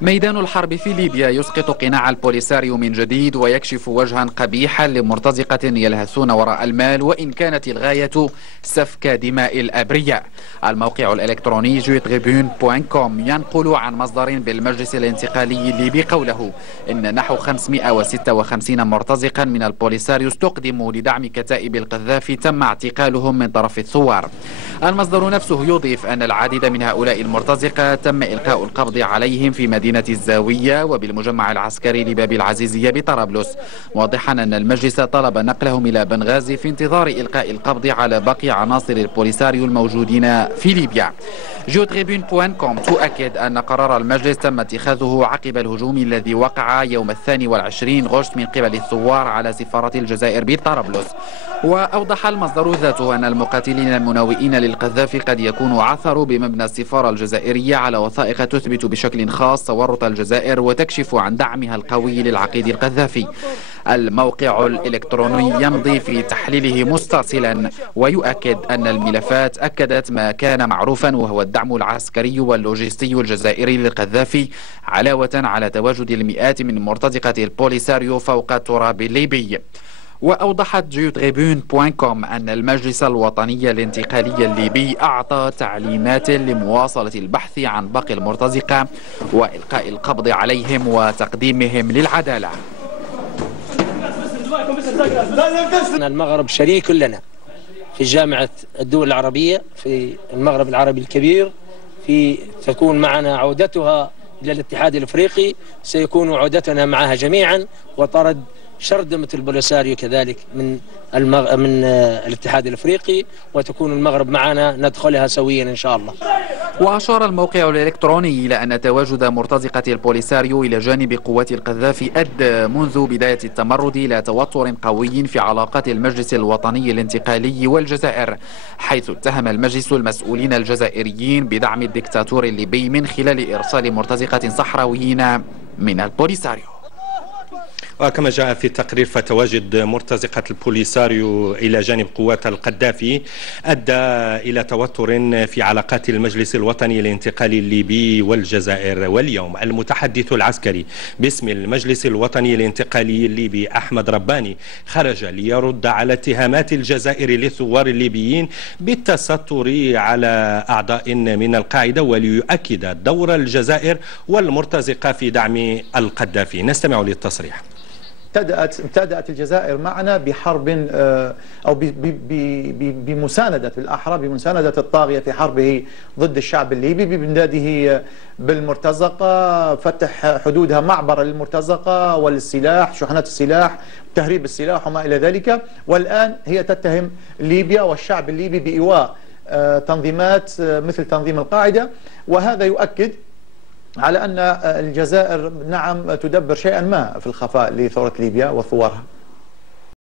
ميدان الحرب في ليبيا يسقط قناع البوليساريو من جديد ويكشف وجها قبيحا لمرتزقة يلهثون وراء المال، وإن كانت الغاية سفك دماء الأبرياء. الموقع الإلكتروني جوتريبون.com ينقل عن مصدر بالمجلس الانتقالي الليبي قوله إن نحو 556 مرتزقا من البوليساريو استقدموا لدعم كتائب القذافي تم اعتقالهم من طرف الثوار. المصدر نفسه يضيف أن العديد من هؤلاء المرتزقة تم إلقاء القبض عليهم في مدينة الزاوية وبالمجمع العسكري لباب العزيزية بطرابلس، موضحا أن المجلس طلب نقلهم إلى بنغازي في انتظار إلقاء القبض على باقي عناصر البوليساريو الموجودين في ليبيا. جوتريبون.com تؤكد أن قرار المجلس تم اتخاذه عقب الهجوم الذي وقع يوم 22 غشت من قبل الثوار على سفارة الجزائر بطرابلس. وأوضح المصدر ذاته أن المقاتلين المناوئين للقذافي قد يكونوا عثروا بمبنى السفارة الجزائرية على وثائق تثبت بشكل خاص تورط الجزائر وتكشف عن دعمها القوي للعقيد القذافي. الموقع الإلكتروني يمضي في تحليله مسترسلا ويؤكد أن الملفات أكدت ما كان معروفا، وهو الدعم العسكري واللوجستي الجزائري للقذافي، علاوة على تواجد المئات من مرتزقة البوليساريو فوق التراب الليبي. وأوضحت جوتريبون.com أن المجلس الوطني الانتقالي الليبي أعطى تعليمات لمواصلة البحث عن باقي المرتزقة وإلقاء القبض عليهم وتقديمهم للعدالة. المغرب شريك لنا في جامعة الدول العربية في المغرب العربي الكبير، تكون معنا عودتها إلى الاتحاد الأفريقي، سيكون عودتنا معها جميعا، وطرد شردمة البوليساريو كذلك من الاتحاد الأفريقي، وتكون المغرب معنا ندخلها سويا إن شاء الله. وأشار الموقع الإلكتروني إلى أن تواجد مرتزقة البوليساريو إلى جانب قوات القذافي أدى منذ بداية التمرد إلى توتر قوي في علاقات المجلس الوطني الانتقالي والجزائر، حيث اتهم المجلس المسؤولين الجزائريين بدعم الدكتاتور الليبي من خلال إرسال مرتزقة صحراويين من البوليساريو. وكما جاء في التقرير فتواجد مرتزقة البوليساريو إلى جانب قوات القذافي أدى إلى توتر في علاقات المجلس الوطني الانتقالي الليبي والجزائر. واليوم المتحدث العسكري باسم المجلس الوطني الانتقالي الليبي أحمد رباني خرج ليرد على اتهامات الجزائر للثوار الليبيين بالتستر على أعضاء من القاعدة وليؤكد دور الجزائر والمرتزقة في دعم القذافي. نستمع للتصريح. ابتدأت الجزائر معنا بحرب أو بمساندة، بالأحرى بمساندة الطاغية في حربه ضد الشعب الليبي بامداده بالمرتزقة، فتح حدودها معبر للمرتزقة والسلاح، شحنات السلاح، تهريب السلاح وما إلى ذلك. والآن هي تتهم ليبيا والشعب الليبي بإيواء تنظيمات مثل تنظيم القاعدة، وهذا يؤكد على أن الجزائر نعم تدبر شيئا ما في الخفاء لثورة ليبيا وثوارها.